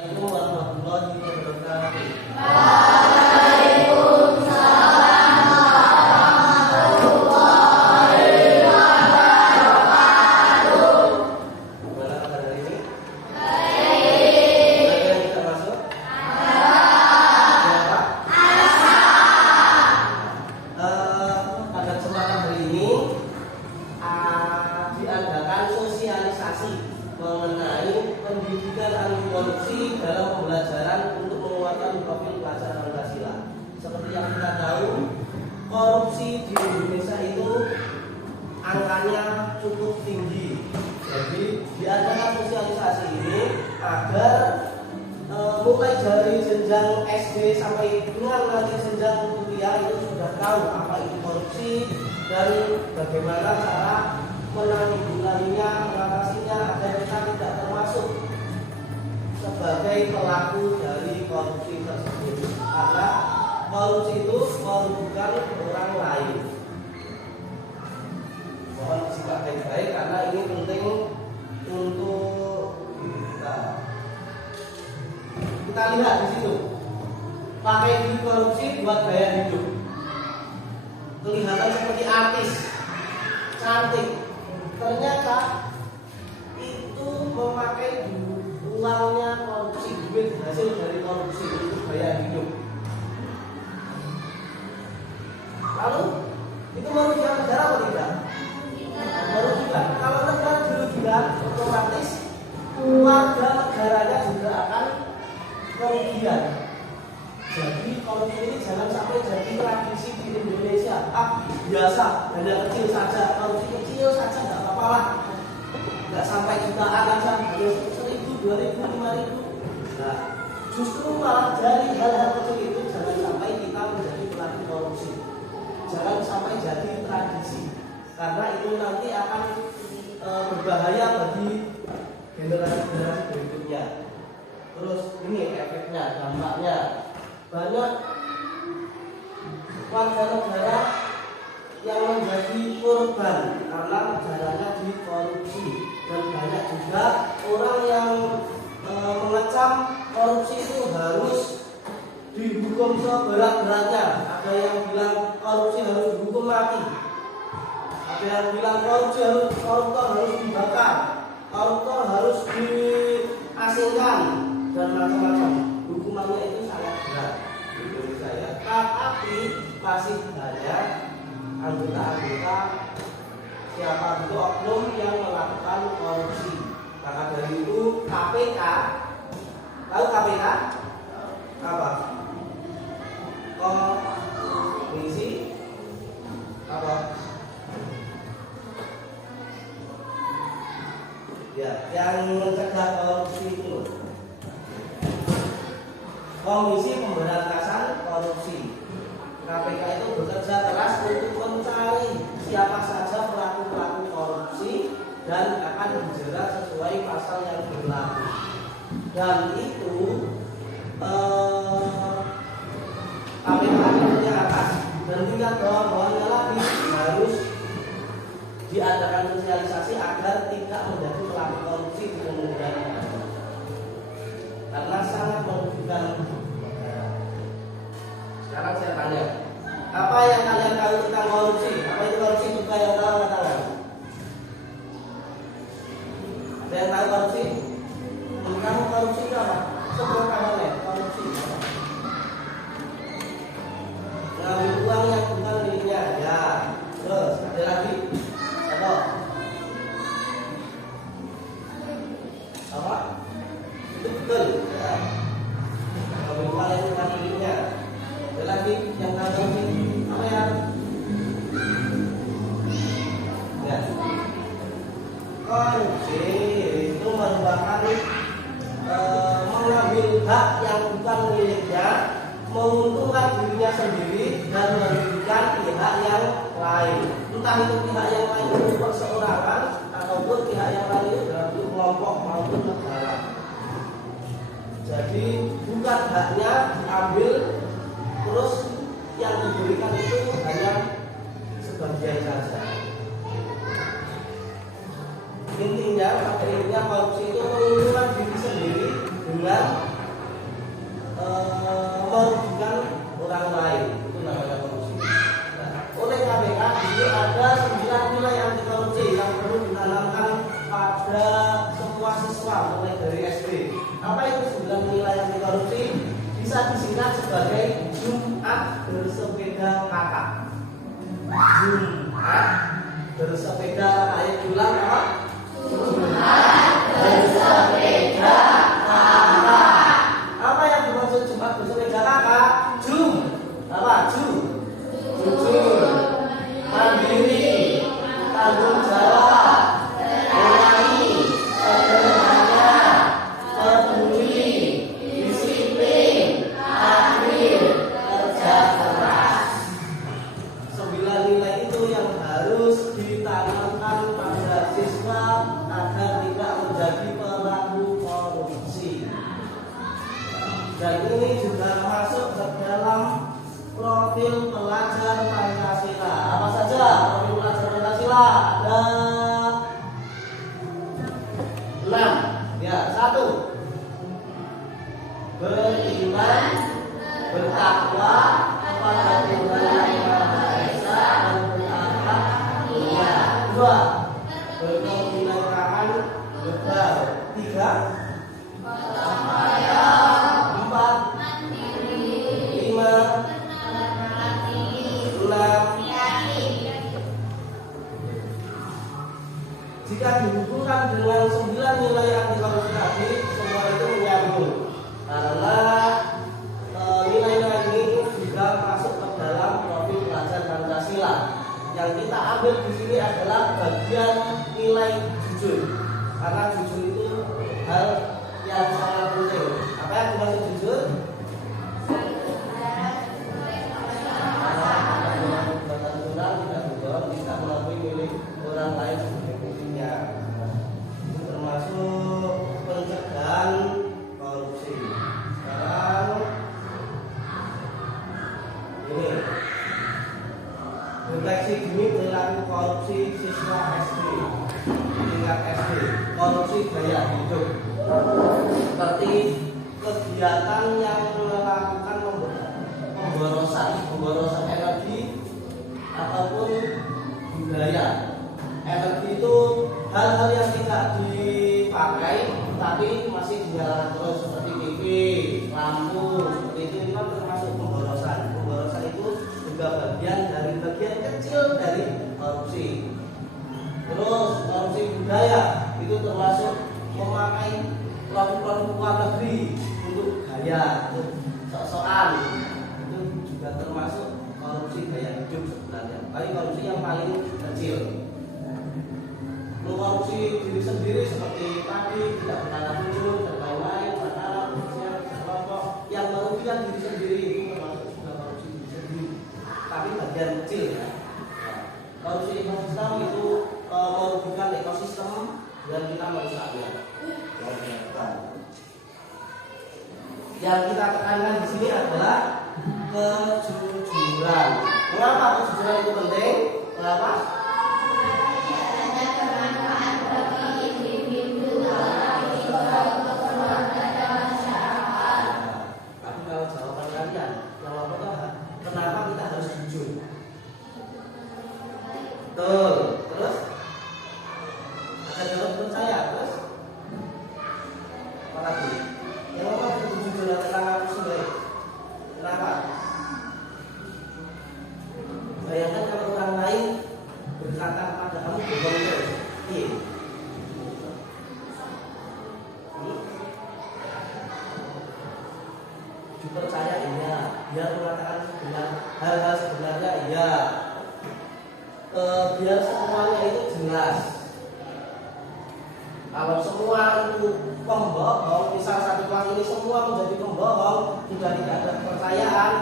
Assalamualaikum warahmatullahi wabarakatuh. Gimana kabar hari ini? Ada yang bisa masuk? Siapa? Pada kesempatan hari ini diadakan sosialisasi mengenai pendidikan anti korupsi dalam pembelajaran untuk menguatkan profil pelajar Pancasila. Seperti yang kita tahu, korupsi di Indonesia itu angkanya cukup tinggi. Jadi diadakan sosialisasi ini agar mulai dari jenjang SD sampai dengan nanti jenjang kuliah itu sudah tahu apa itu korupsi dan bagaimana cara menanggulanginya, mengatasinya agar kita tidak termasuk sebagai pelaku dari korupsi tersebut. Karena korupsi itu merugikan orang lain. Mohon disimak baik-baik karena ini penting untuk kita. Kita lihat di situ. Pakai duit korupsi buat gaya hidup. Kelihatan seperti artis, cantik. Ternyata itu memakai uangnya korupsi, duit hasil dari korupsi untuk gaya hidup. Lalu itu merugikan negara atau tidak? Merugikan. Kalau negara dirugikan, otomatis warga negaranya juga akan kerugian. Jadi korupsi ini jangan sampai jadi tradisi di Indonesia. Biasa, hanya kecil saja, korupsi kecil saja nggak apa-apa lah. Nggak sampai jutaan aja, hanya 1.000, 2.000, 5.000. Nah, justru malah dari hal-hal kecil itu jangan sampai kita menjadi pelaku korupsi. Jangan sampai jadi tradisi, karena itu nanti akan berbahaya bagi generasi-generasi berikutnya. Terus ini efeknya, dampaknya. Banyak warga negara yang menjadi korban karena negaranya dikorupsi, dan banyak juga orang yang mengecam korupsi itu harus dihukum seberat-beratnya. Ada yang bilang korupsi harus dihukum mati, ada yang bilang koruptor harus dibakar, koruptor harus diasingkan, dan macam-macam. Hukumannya itu sangat berat di Indonesia ya. Tapi masih banyak anggota-anggota siapa itu oknum yang melakukan korupsi. Maka dari itu KPK, tahu KPK apa? Komisi apa? Ya, yang mencegah korupsi itu. Komisi Pemberantasan Korupsi. KPK itu bekerja keras untuk mencari siapa saja pelaku-pelaku korupsi dan akan dijerat sesuai pasal yang berlaku. Dan itu KPK tingkatnya atas, dan tingkat bawah-bawahnya lagi harus diadakan sosialisasi agar tidak menjadi pelaku korupsi di kemudian hari. Karena sangat merugikan negara. Sekarang saya tanya, apa yang kalian tahu tentang korupsi? Apa itu korupsi? Juga yang tahu nggak tahu? Ada yang tahu korupsi? Kamu korupsi itu apa? Sebut tangannya. Korupsi apa? Ngambil uang yang bukan miliknya. Ya. Terus ada lagi. Apa? Apa? Itu betul ya. Ngambil uang yang bukan miliknya. Ada lagi yang tahu ini apa ya? Ya. Korupsi itu merupakan mengambil hak yang bukan miliknya, menguntungkan dirinya sendiri dan merugikan pihak yang lain. Entah itu pihak yang lain itu perseorangan ataupun pihak yang lain itu dalam kelompok maupun negara. Jadi bukan haknya diambil, terus yang diberikan itu hanya sebagian saja. Intinya korupsi itu menguntungkan diri sendiri dengan merugikan orang lain, itu namanya korupsi. Nah, oleh KPK ini ada 9 nilai anti korupsi yang perlu ditanamkan pada semua siswa mulai dari SD. Apa itu 9 nilai anti korupsi? Bisa disingkat sebagai Jumat bersepeda kakak. Jumat bersepeda, ayo ulang apa? Jumat bersepeda kakak. Apa yang dimaksud Jumat bersepeda kakak? Apa? Jujur, mandiri, tanggung jawab, berani, sederhana, peduli, disiplin, adil, kerja keras. 9 nilai itu yang harus ditanamkan pada siswa agar tidak menjadi pelaku korupsi. Dan ini juga masuk ke dalam profil pelajar Pancasila. Apa saja profil pelajar Pancasila? Ada 6. Ya, 1. Beriman, bertakwa kepada Tuhan Yang Maha Esa dan berakhlak mulia. 2. Berkebinekaan berbal. 3. 4. 5. 6. Jika dihubungkan dengan 9 nilai anti korupsi tadi, semua itu menyambung. Karena nilai-nilai ini juga masuk ke dalam profil pelajar Pancasila. Yang kita ambil di sini adalah bagian nilai jujur. Karena jujur itu hal yang sangat penting. Apa yang dimaksud jujur? Tidak melampaui milik orang lain sebagai miliknya. Itu termasuk pencegahan korupsi. Sekarang ini deteksi dini perilaku korupsi siswa SD tingkat SD. Korupsi gaya hidup seperti kegiatan yang melakukan pemborosan energi ataupun budaya. Energi itu hal-hal yang tidak dipakai tapi masih dinyalakan terus, seperti TV, lampu, seperti itu kan termasuk pemborosan. Pemborosan itu juga bagian kecil dari korupsi. Terus korupsi budaya itu termasuk memakai produk-produk luar negeri untuk gaya, untuk sok-sokan, itu juga termasuk korupsi gaya hidup sebenarnya. Tapi korupsi yang paling kecil. Korupsi diri sendiri seperti tadi, tidak berkata jujur dan lain-lain, makanan, kelompok yang merugikan diri sendiri itu termasuk juga korupsi diri sendiri. Tapi bagian kecil ya. Korupsi ekosistem itu merugikan ekosistem dan kita merusaknya. Yang kita tekankan di sini adalah kejujuran. Mengapa kejujuran itu penting? Kenapa? Tapi kalau jawaban kalian, kenapa kita harus jujur? Betul. Terus? Ada jawaban percaya. Terus? Apa lagi? Yang ngomong kejujuran tentang aku sendiri. Kenapa? Bayangkan kalau orang lain berkata kepada kamu bohong terus, iya. Dipercaya iya, dia mengatakan hal-hal sebenarnya iya. Biar semuanya itu jelas. Kalau semua itu pembohong, misal satu kelas ini semua menjadi pembohong, sudah tidak ada kepercayaan,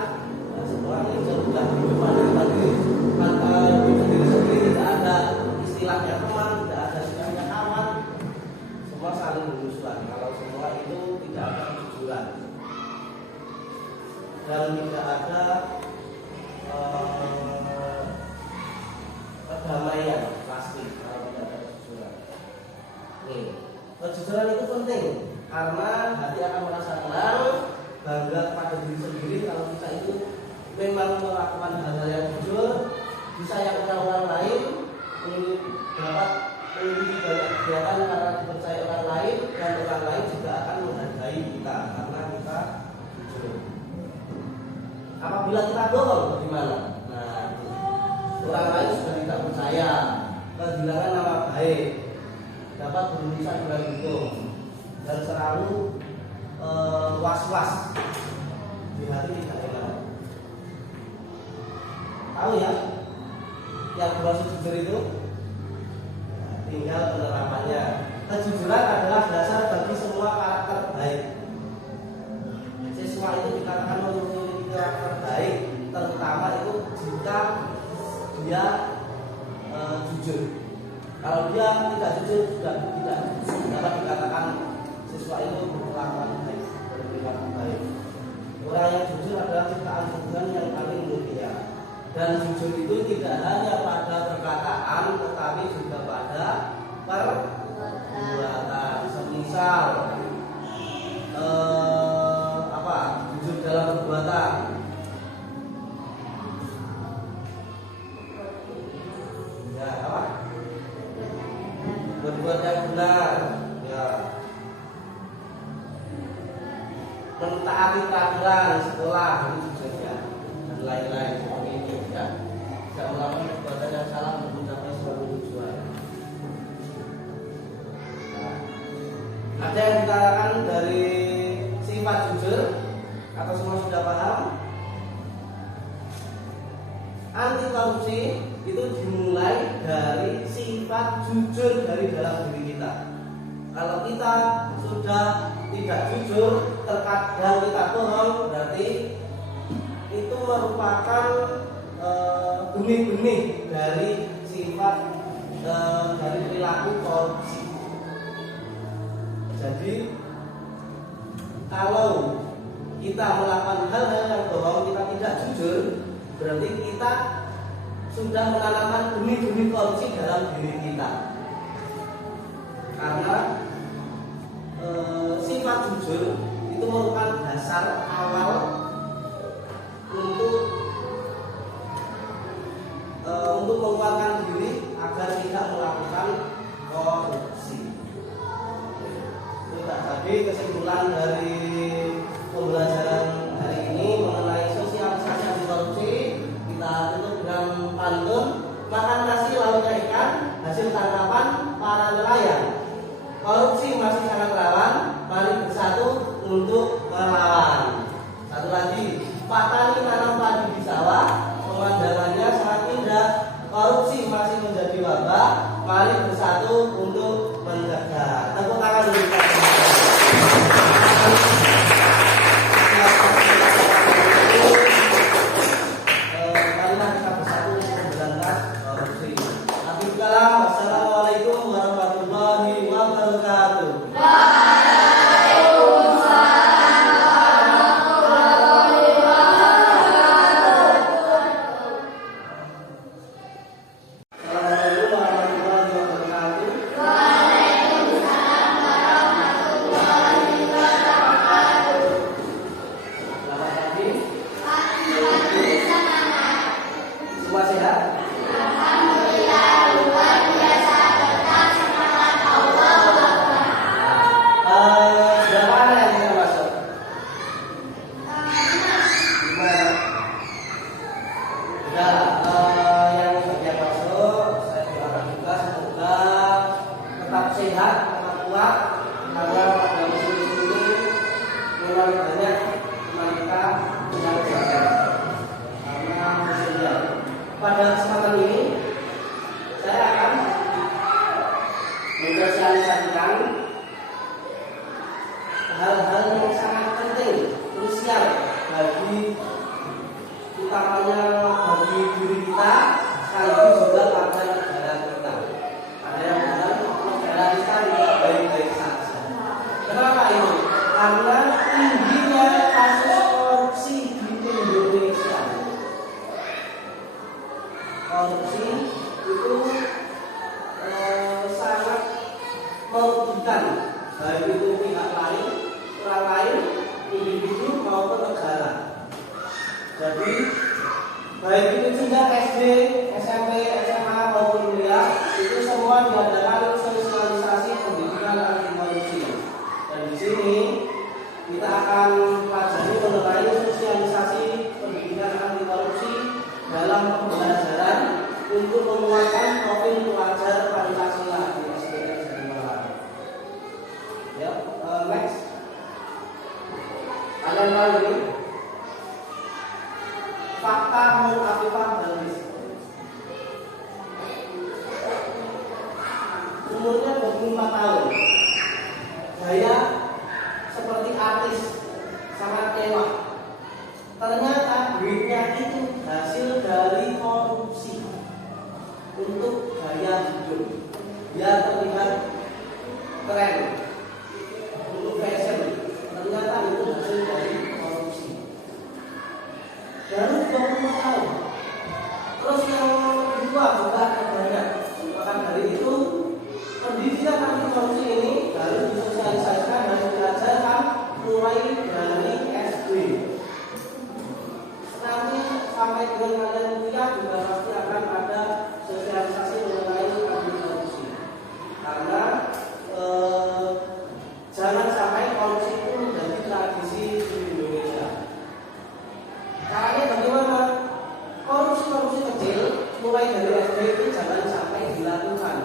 semua ini sudah sendiri, tidak ada istilahnya teman, tidak ada istilahnya kawan, semua saling menyusulan. Kalau semua itu tidak ada kejujuran dan tidak ada kedamaian pasti kalau tidak ada kejujuran. Kejujuran itu penting karena hati akan merasa tenang, bangga pada diri sendiri kalau kita itu memang melakukan hal-hal yang jujur, disayangkan orang lain, dapat memiliki banyak kegiatan karena dipercaya orang lain, dan orang lain juga akan menghargai kita karena kita jujur. Apabila kita bohong, bagaimana? Nah, orang lain sudah tidak percaya, kehilangan nama baik, dapat berurusan dengan hukum, dan selalu was-was di hati tidak enak. Tahu ya, yang bermaksud jujur itu? Tinggal penerapannya. Kejujuran adalah dasar bagi semua karakter baik. Siswa itu dikatakan memiliki karakter baik, terutama itu jika dia jujur. Kalau dia tidak jujur, sudah tidak dapat dikatakan siswa itu berkelakuan baik, berperilaku baik. Orang yang jujur adalah ciptaan Tuhan yang paling mulia. Dan jujur itu tidak hanya pada perkataan, tetapi juga pada perbuatan. Semisal jujur dalam perbuatan. Ya, apa? Berbuat yang benar, ya. Mentaati peraturan sekolah, itu jujurnya, dan lain-lain seperti ini, ya. Tidak melakukan perbuatan yang salah untuk mencapai suatu tujuan. Nah, ada yang dikatakan dari sifat jujur, atau semua sudah paham? Anti korupsi itu dimulai dari sifat jujur dari dalam diri kita. Kalau kita sudah tidak jujur, terkadang kita bohong, berarti itu merupakan benih-benih dari sifat dari perilaku korupsi. Jadi kalau kita melakukan hal-hal yang bohong, kita tidak jujur, berarti kita sudah menanamkan benih-benih korupsi dalam diri kita. Karena sifat jujur itu merupakan dasar awal untuk menguatkan diri agar tidak melakukan korupsi. Sudah tadi kesimpulan dari pembelajaran hari ini mengenai sosialisasi anti korupsi. Kita tutup dengan pantun, makan nasi lauknya ikan, hasil tangkapan para nelayan. Korupsi masih sangat rawan, mari bersatu untuk melawan. Satu lagi, Pak Tani tanam padi di sawah, pemandangannya sangat indah. Korupsi masih menjadi wabah, mari bersatu untuk mencegah. Tepuk tangan dulu. Marilah kita bersatu untuk memberantas korupsi. Wassalamualaikum warahmatullahi wabarakatuh. Pada kesempatan ini saya akan mensosialisasikan hal-hal yang sangat penting, krusial bagi utamanya bagi diri kita, sekaligus juga pada negara kita. Ada yang bilang negara kita tidak baik-baik saja. Kenapa ini? Karena tingginya kasus korupsi di Indonesia. Korupsi itu sangat merugikan, baik itu pihak lain, orang lain, individu maupun negara. Jadi baik itu sejak SD, SMP, SMA maupun kuliah itu semua diadakan sosialisasi pendidikan anti korupsi. Dan di sini kita akan pelajari mengenai sosialisasi pendidikan anti korupsi dalam pembelajaran untuk menguatkan profil pelajar Pancasila di SDN Jatiwalah. Ya, next. Kalian tahu ini fakta menurut Afifah Darwis. Umurnya 24 tahun. Gaya seperti artis, sangat mewah. Ternyata duitnya itu hasil dari korupsi untuk gaya hidup. Dia terlihat keren untuk fashion. Ternyata itu hasil dari korupsi. Baru 24 tahun. Terus yang kedua juga banyak. Maka dari itu pendidikan anti korupsi ini harus disosialisasikan dan diajarkan mulai dari SD. Nanti sampai dengan kalian kuliah juga pasti akan ada sosialisasi mengenai anti korupsi. Karena jangan sampai korupsi itu menjadi tradisi di Indonesia. Caranya bagaimana? Korupsi kecil mulai dari SD itu jangan sampai dilakukan.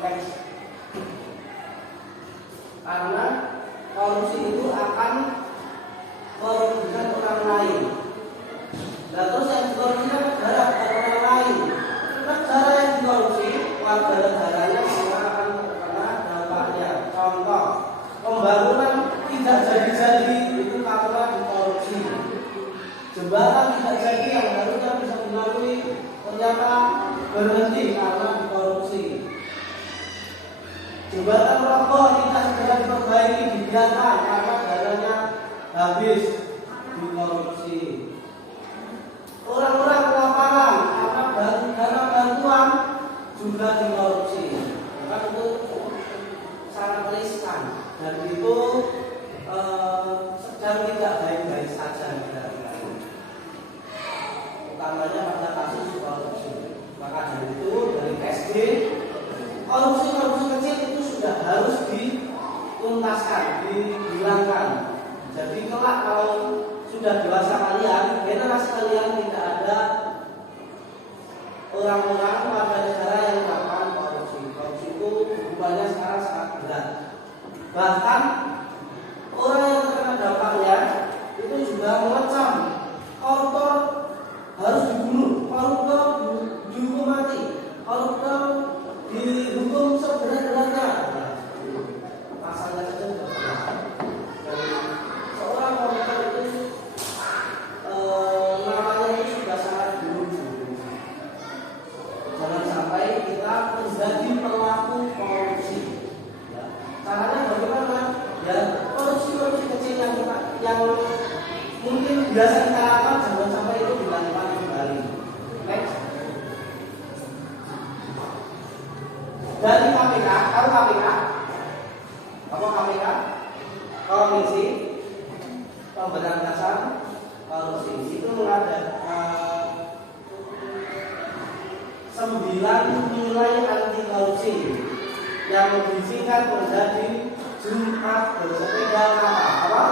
Next. Karena korupsi itu akan merugikan orang lain. Nah, terus yang dikorupsikan negara bukan orang lain. Negara yang dikorupsi, warga negaranya semua akan terkena dampaknya. Contoh, pembangunan tidak jadi-jadi itu karena dikorupsi. Jembatan tidak jadi yang harusnya bisa dilalui ternyata berhenti karena dikorupsi. Jembatan roboh tidak segera diperbaiki, dibiarkan karena dananya habis dikorupsi. Orang-orang kelaparan karena dana bantuan juga dikorupsi. Maka itu sangat riskan dan itu sedang tidak baik-baik saja negara kita. Utamanya pada kasus korupsi. Maka dari itu dari SD korupsi kecil itu sudah harus dituntaskan, dihilangkan. Jadi kelak kalau sudah dewasa kalian, generasi kalian tidak ada orang-orang warga negara yang melakukan korupsi. Korupsi itu hukumannya sekarang sangat berat. Bahkan orang yang terkena dampaknya itu juga mengecam koruptor harus dibunuh, koruptor dihukum mati, koruptor dihukum seberat-beratnya. Pasalnya saja sudah berat. Seorang koruptor itu namanya itu sudah sangat buruk. Jangan sampai kita menjadi pelaku korupsi. Ya. Caranya bagaimana? Ya, korupsi kecil yang mungkin biasa kita lakukan jangan sampai itu dilakukan kembali. Next. Dari KPK, tahu KPK? Apa KPK? Komisi Pemberantasan Korupsi itu mengadakan 9 nilai anti korupsi yang disingkat menjadi Jumat bersepeda kata. Apa?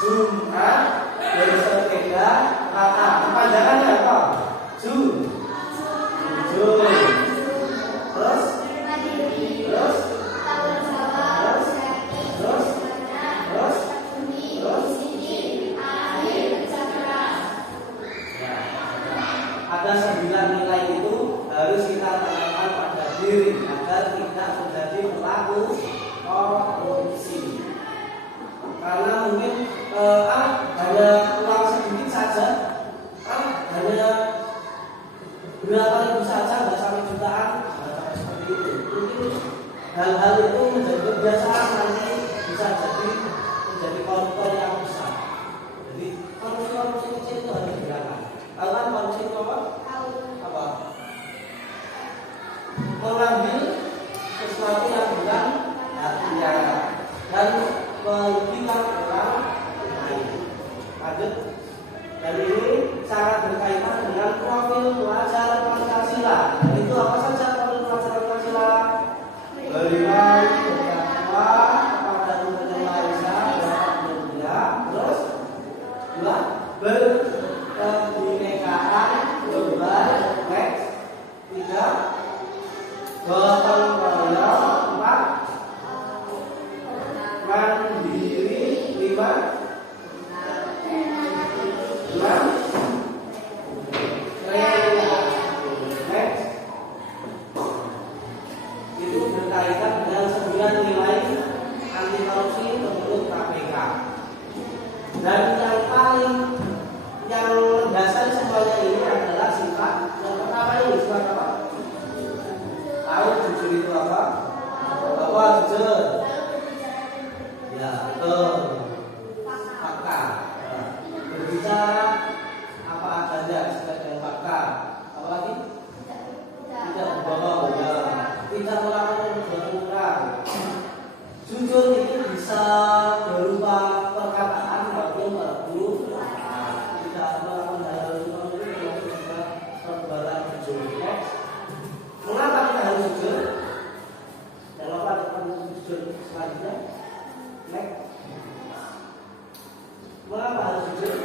Jumat bersepeda kata. Kepanjangannya apa? Jun. Terus ada 9 nilai itu harus kita tanamkan pada diri agar tidak menjadi pelaku korupsi. Karena mungkin hanya uang sedikit saja, hanya berapa ribu saja, nggak sampai jutaan, nggak sampai seperti itu. Mungkin hal-hal itu menjadi kebiasaan nanti bisa menjadi koruptor yang besar. Jadi korupsi kecil itu harus dilakukan. Kalau kan korupsi itu apa? Mengambil sesuatu yang bukan haknya. Dan gotong royong, 4 mandiri, 5 6 rela. Next. Itu berkaitan dengan 9 nilai anti korupsi menurut KPK. Dan yang dasar semuanya ini adalah sifat. Yang pertama ini sifat apa? Tahu jujur itu apa? Bahwa jujur. Ya, betul. Fakta. Berbicara apa adanya sesuai dengan fakta. Apa lagi? Tidak berbohong. Ya. Tidak melakukan kecurangan. Jujur itu bisa berupa perkataan maupun huruf. Tidak melakukan hal itu juga perbuatan jujur. Mengapa kita harus jujur? Mengapa kita harus jujur selanjutnya? Next. Mengapa harus jujur?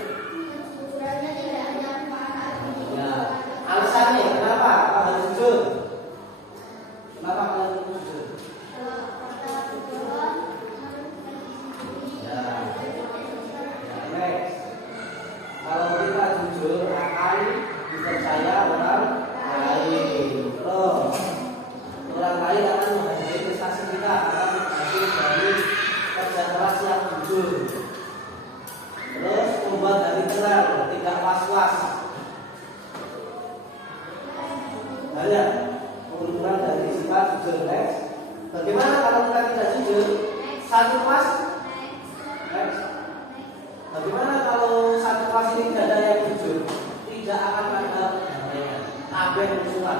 Ya, alasannya kenapa harus jujur? Kenapa harus jujur? Ya, next. Kalau kita jujur akan dipercaya orang lain. Terus orang lain akan menghargai prestasi kita, akan hasil dari kerja keras yang jujur. Terus membuat hati tenang, tidak was-was. Banyak keuntungan dari sifat jujur. Next. Bagaimana kalau kita tidak jujur? Satu kelas. Next. Bagaimana kalau satu kelas ini tidak ada yang jujur? Tidak akan ada kabeh musuhan.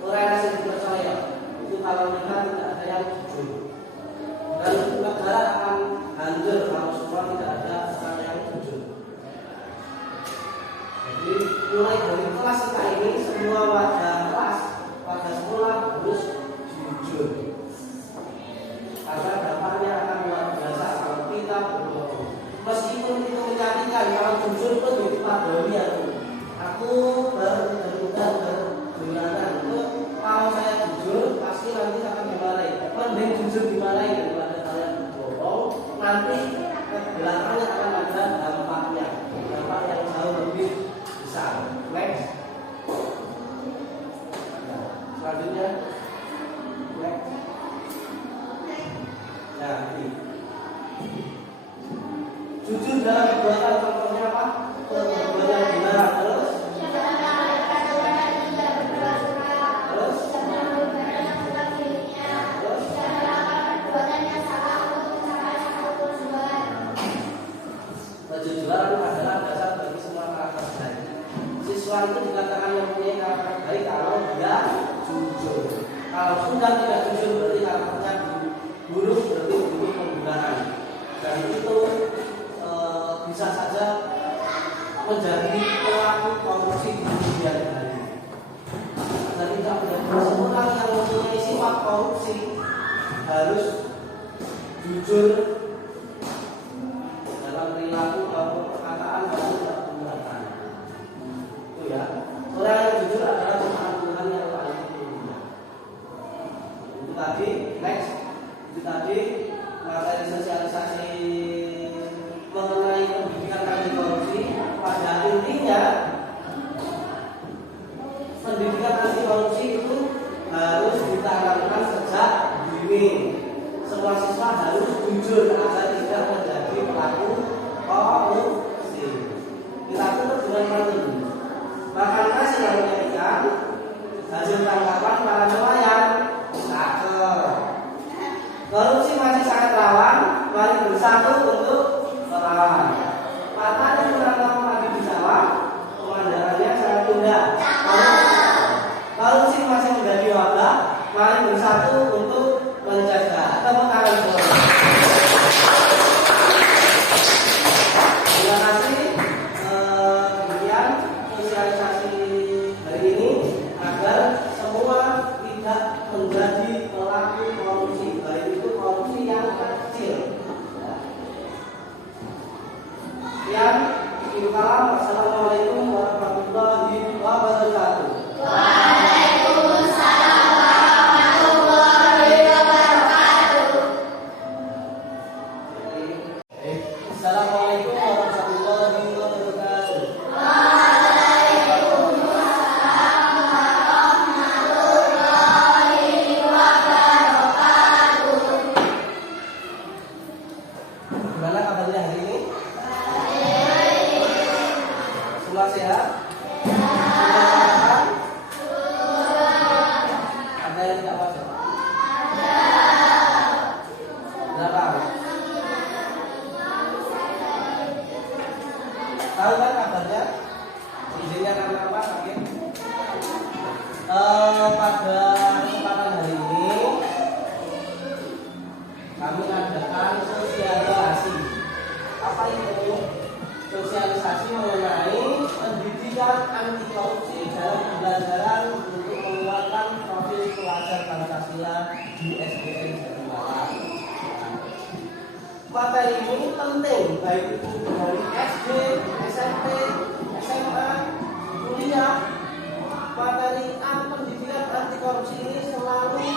Orang yang dipercaya itu kalau kita tidak ada yang jujur. Dan negara akan hancur kalau semua tidak ada orang yang jujur. Jadi mulai dari kelas kita ini semua warga kelas, warga sekolah harus jujur. Karena dampaknya akan luar biasa kalau kita berbohong. Meskipun itu menyakitkan, kalau jujur itu jadi padonya. Aku berjuang itu kalau saya jujur pasti nanti akan dimarahi. Mending jujur dimarahi daripada kalian berbohong. Nanti belakangnya akan ada dampaknya, dampak yang jauh lebih besar. Next. Selanjutnya. Next. Nah, ini. Jujur dalam perbuatan, contohnya apa? Perbuatan yang benar. Terus kejujuran adalah dasar bagi semua karakter baik. Siswa itu dikatakan mempunyai karakter baik kalau dia jujur. Kalau sudah tidak jujur berarti karakternya buruk, berarti butuh pembenaran. Dan itu bisa saja menjadi pelaku korupsi di kemudian hari. Dan tidak menjadi seorang yang mempunyai sifat korupsi harus jujur dalam perilaku maupun perkataan maupun perbuatan. Itu ya. Orang yang jujur adalah Tuhan yang paling tinggi. Itu tadi. Next. Itu tadi materi sosialisasi mengenai pendidikan anti korupsi. Pada intinya pendidikan anti korupsi itu harus ditanamkan sejak dini. Semua siswa harus jujur agar tidak menjadi pelaku korupsi. Kita tutup dengan pantun. Makan nasi lauknya ikan, hasil tangkapan para nelayan. Cakep. Korupsi masih sangat rawan. Mari bersatu untuk melawan. Matanya menangkap padi di sawah, pemandangannya sangat indah. Korupsi masih menjadi wabah. Mari bersatu untuk mencegah. Tepuk tangan semua. Terima kasih. Demikian sosialisasi hari ini agar semua tidak menjadi pelaku korupsi, baik itu korupsi yang kecil. Sekian. Assalamualaikum warahmatullahi wabarakatuh. Waalaikumsalam warahmatullahi wabarakatuh. kuliah di SDN Jatimala. Materi ini penting baik itu dari SD, SMP, SMA, kuliah. Materi pendidikan anti korupsi ini selalu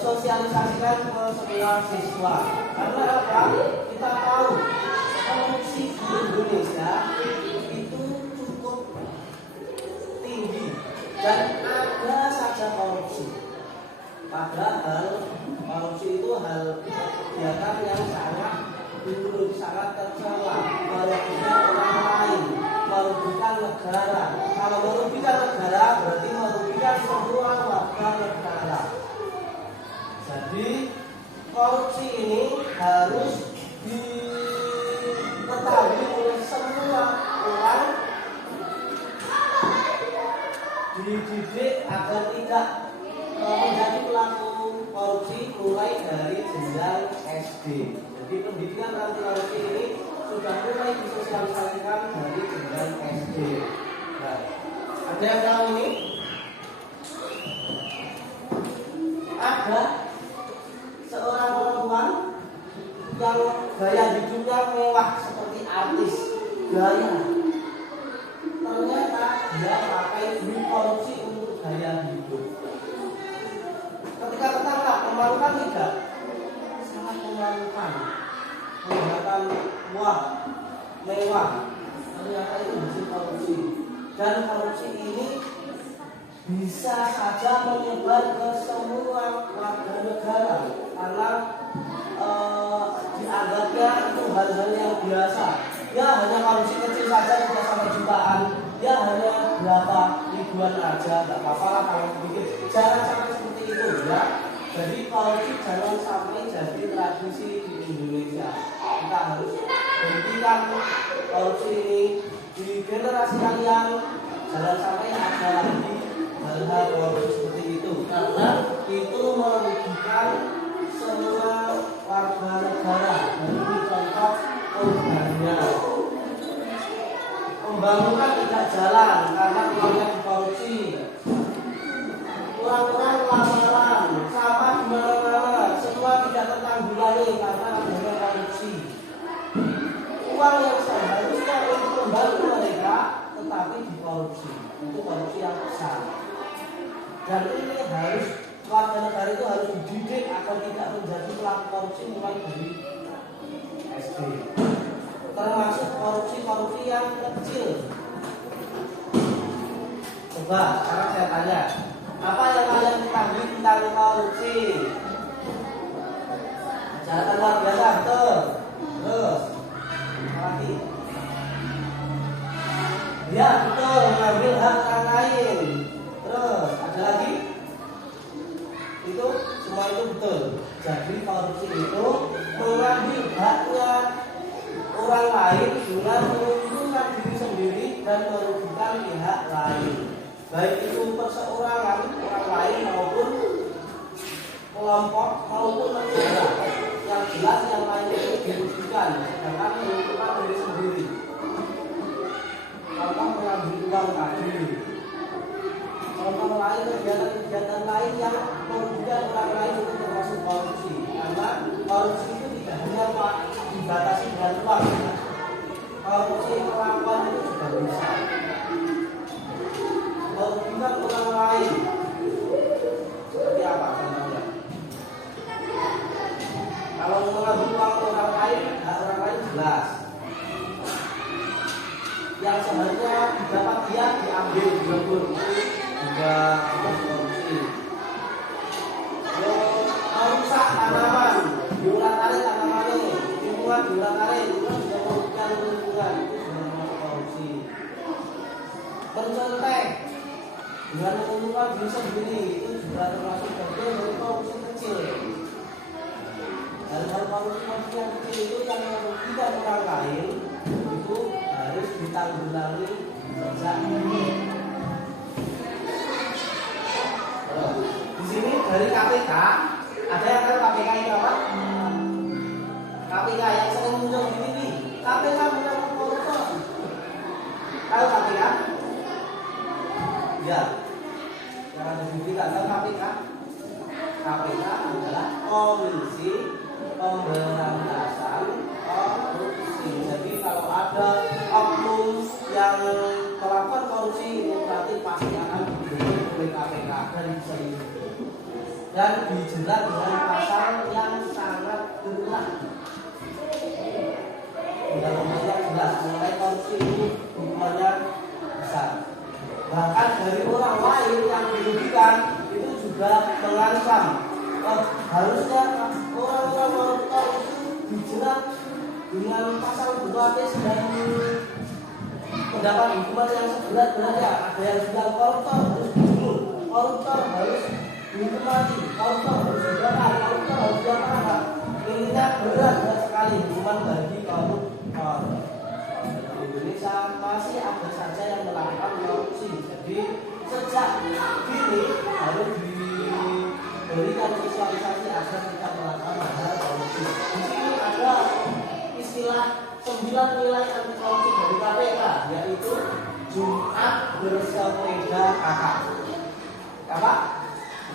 sosialisasikan ke semua siswa. Karena apa? Kita tahu korupsi di Indonesia itu cukup tinggi dan ada saja korupsi. Padahal korupsi itu hal kegiatan yang sangat buruk, sangat tercela, merugikan orang lain, merugikan negara. Kalau merugikan negara berarti merugikan semua warga negara. Jadi korupsi ini harus diketahui oleh semua orang, dididik agar tidak menjadi pelaku korupsi mulai dari jenjang SD. Jadi pendidikan anti korupsi ini sudah mulai disosialisasikan dari jenjang SD. Nah, ada yang tahu ini? Ada seorang perempuan yang gaya hidupnya mewah seperti artis gaya. Ternyata dia pakai duit korupsi untuk gaya hidup. Ketika ketangkap, memalukan tidak? Sangat memalukan. Kelihatan wah, mewah. Ternyata itu hasil korupsi. Dan korupsi ini bisa saja menyebar ke semua warga negara karena dianggapnya itu hal-hal yang biasa. Ya hanya korupsi kecil saja tidak sampai jutaan. Ya hanya berapa ribuan aja, nggak apa-apa lah kalau sedikit. Jangan sampai seperti itu ya. Jadi korupsi jangan sampai jadi tradisi di Indonesia. Kita harus hentikan korupsi ini di generasi kalian. Jangan sampai ada lagi hal-hal korupsi seperti itu karena itu merugikan semua warga negara. Dan itu contoh korbannya. Pembangunan tidak jalan karena uangnya dikorupsi. Kurang-kurang lamaran, sampah di mana-mana, semua tidak tertanggulangi karena adanya korupsi. Uang yang seharusnya untuk membantu mereka tetapi dikorupsi. Itu korupsi yang besar. Dan ini harus warga negara itu harus dididik agar tidak menjadi pelaku korupsi mulai dari SD. Termasuk korupsi yang kecil. Coba sekarang saya tanya, apa yang kalian ketahui tentang korupsi? Kejahatan luar biasa, betul. Terus apa lagi? Ya betul, mengambil hak orang lain. Terus ada lagi? Itu semua itu betul. Jadi korupsi itu mengambil haknya orang lain dengan menguntungkan diri sendiri dan merugikan pihak lain, baik itu perseorangan orang lain maupun kelompok maupun negara. Yang jelas yang lain itu dirugikan, sedangkan menguntungkan diri sendiri. Contoh mengambil uang tadi, contoh lain kegiatan lain yang merugikan orang lain itu termasuk korupsi. Karena korupsi itu tidak hanya dibatasi dengan uang, korupsi perlakuan itu juga bisa. Merugikan orang lain seperti apa contohnya? Kalau mengambil uang orang lain, hak orang lain jelas. Yang seharusnya didapat dia diambil direbut, juga korupsi. Merusak tanaman, diulang-alik tanamannya, lingkungan diulang-alik, itu sudah merugikan lingkungan, itu sudah termasuk korupsi. Mencontek dengan menguntungkan diri sendiri, itu juga termasuk bagian dari korupsi kecil. Dan korupsi yang kecil itu yang merugikan orang lain, itu harus ditanggulangi sejak dini. Di sini dari KPK, ada yang tahu KPK itu apa? KPK yang sering muncul di TV. KPK menangkap koruptor. Tahu KPK? Ya. Cara dibuktikan kan KPK. KPK adalah Komisi Pemberantasan Korupsi. Jadi kalau ada oknum yang melakukan korupsi itu berarti pasti akan dihukum oleh KPK dan diselidiki dan dijerat dengan pasal yang sangat berat. Undang-undangnya jelas mengenai korupsi itu hukumannya besar. Bahkan dari orang lain yang dirugikan itu juga mengancam harusnya orang-orang koruptor itu dijerat dengan pasal berlapis dan mendapat hukuman yang seberat-beratnya. Ada yang bilang koruptor harus dibunuh, koruptor harus dihukum mati, koruptor harus dibakar, koruptor harus diapakan. Intinya berat sekali hukuman bagi koruptor. Di Indonesia masih ada saja yang melakukan korupsi. Jadi sejak dini harus diberikan sosialisasi agar tidak melakukan hal korupsi. Di sini ada istilah 9 nilai anti korupsi dari KPK, yaitu Jumat bersepeda kakak. Apa?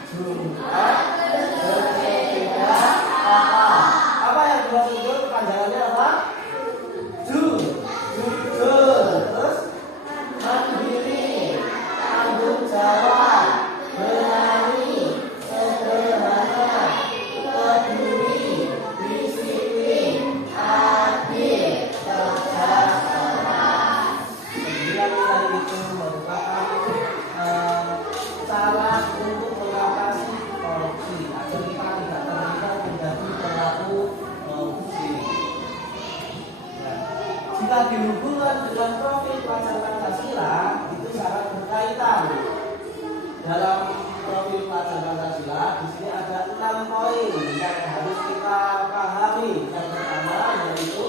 Jumat bersepeda kakak. Apa yang dimaksud itu? Panjangannya apa? Jujur, terus mandiri, tanggung jawab, berani, sederhana, peduli, disiplin, adil, cerdas, keras. 9 nilai itu merupakan cara untuk mengatasi korupsi agar kita tidak terlibat menjadi pelaku korupsi. Jika dihubungkan dengan profil pelajar Pancasila itu sangat berkaitan. Dalam profil pelajar Pancasila di sini ada 6 poin yang harus kita pahami. Yang pertama yaitu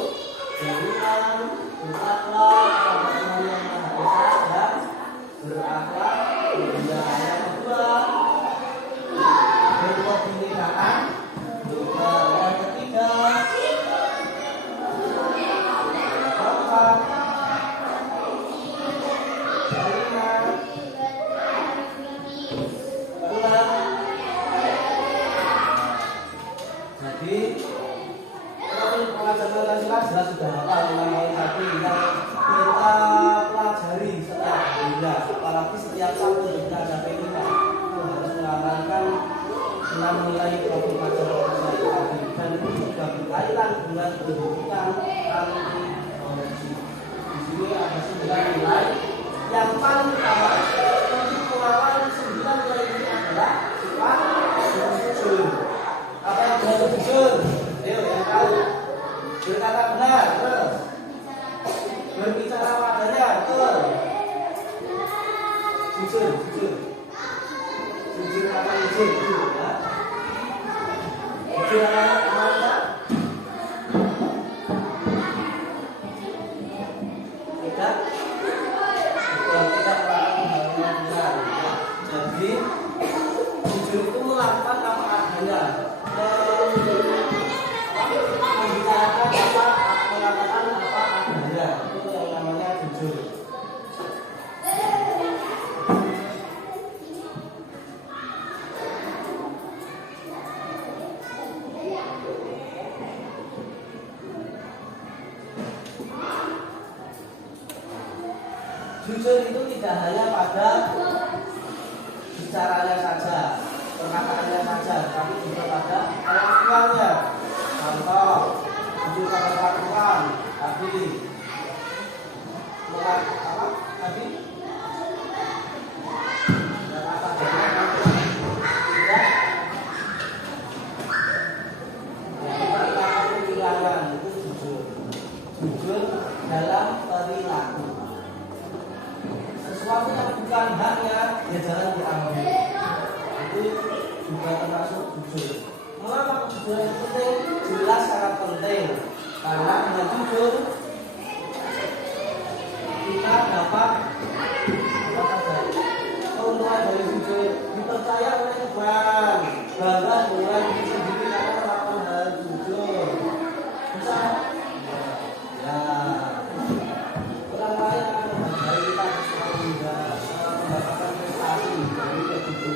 beriman, berakhlak kepada Tuhan Yang Maha Esa dan berakhlak mulia. Yang kedua berkebinekaan. Yang ketiga jadi profil pelajar Pancasila jelas sudah hafal mulai satu yang kita pelajari setiap harinya, apalagi setiap Sabtu ketika ada PMK itu harus mengamalkan 6 nilai profil pelajar Pancasila dan itu juga berkaitan dengan pendidikan anti korupsi. Di sini ada 9 nilai yang paling utama untuk mengawal 9 nilai ini adalah sifat jujur. Apa yang berarti jujur? Ayo yang tahu. Berkata benar, terus berbicara padanya, betul. Jujur. Jujur kata jujur, ya. Jujur apa? Tidak. Tidak melakukan hal yang benar. Jadi jujur itu melakukan apa adanya. Membicarakan apa, mengatakan apa adanya, itu yang namanya jujur. Jujur itu tidak hanya pada bicaranya saja, perkataannya saja, tapi juga pada kelakuannya. Contoh, jujur pada kelakuan. Tadi apa? Tadi apa adanya tidak. Perilaku kehilangan itu jujur. Jujur dalam perilaku. Sesuatu yang bukan haknya ya jangan diambil. Itu juga termasuk jujur. Mengapa kejujuran itu penting? Jelas sangat penting. Karena dengan jujur kita dapat keuntungan dari jujur, dipercaya oleh Tuhan, bangga dengan diri sendiri karena melakukan hal jujur. Bisa ya orang lain akan menghargai kita sehingga mendapatkan prestasi dari kejujuran.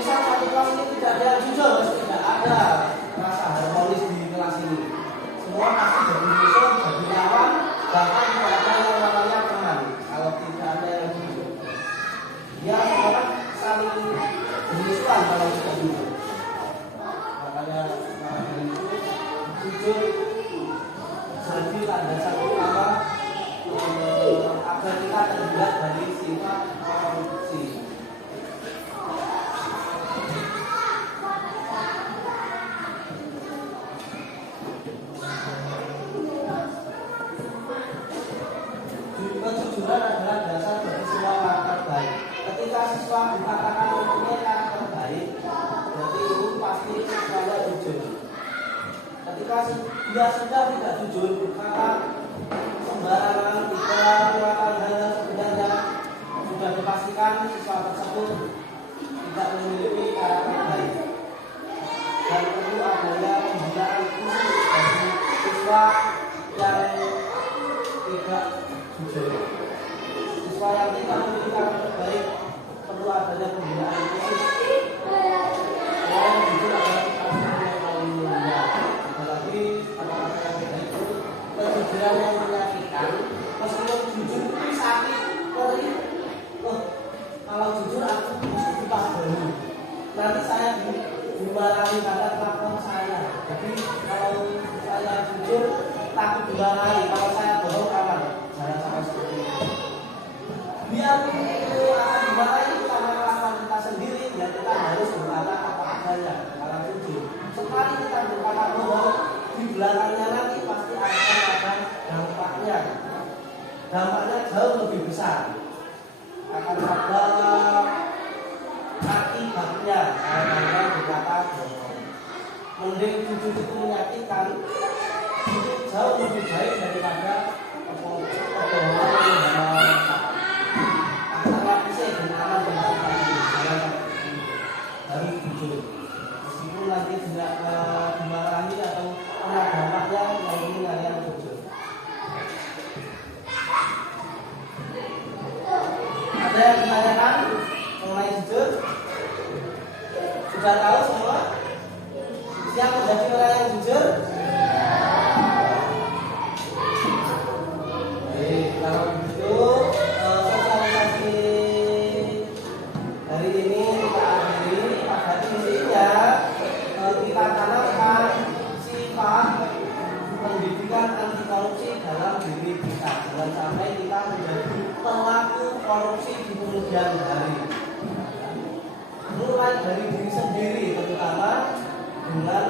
misal satu kelas ini tidak ada yang jujur, tidak ada rasa harmonis di kelas ini. Semua pasti jadi musuh, jadi lawan, bahkan tidak ada yang namanya teman. Kalau tidak ada yang jujur, ya orang saling bermusuhan kalau tidak jujur. Makanya dari itu jujur jadi landasan utama agar kita terhindar dari sifat korupsi. Kejujuran adalah dasar bagi semua karakter baik. Ketika siswa dikatakan mempunyai karakter baik, berarti itu pasti siswanya jujur. Ketika dia sudah tidak jujur, maka sembarangan tidak melakukan hal yang sebenarnya sudah dipastikan siswa tersebut tidak memiliki karakter baik. Dan perlu adanya pembinaan khusus bagi siswa yang tidak jujur. Siswa yang tidak memiliki karakter baik perlu adanya pembinaan khusus. Yang jujur adalah yang paling mulia. Apalagi kata-kata yang baik itu kejujuran yang menyakitkan. Meskipun jujur itu sakit, perih. Kalau jujur aku mesti dipahami. Nanti saya dimarahi karena kelakuan saya. Jadi kalau saya jujur takut dimarahi. Kalau saya bohong aman. Jangan sampai seperti itu. Biar itu akan dimarahi karena kelakuan kita sendiri, ya kita harus berkata apa adanya. Kalau jujur, sekali kita berkata bohong, di belakangnya nanti pasti akan ada dampaknya. Dampaknya jauh lebih besar. Akan ada akibatnya karena berkata bohong. Mending jujur itu menyakitkan, itu jauh lebih baik daripada kebohongan yang antara bisa dengan aman dan harus jujur. Meskipun nanti tidak dimarahi atau kena dampaknya, yang ini kalian jujur. Ada yang ditanyakan mengenai jujur? Sudah tahu semua? Siap menjadi orang yang jujur? Kalau begitu sosialisasi hari ini kita akhiri. Pada intinya kita tanamkan sifat pendidikan anti korupsi dalam diri kita. Jangan sampai kita menjadi pelaku korupsi di kemudian hari. Mulai dari diri sendiri, terutama dengan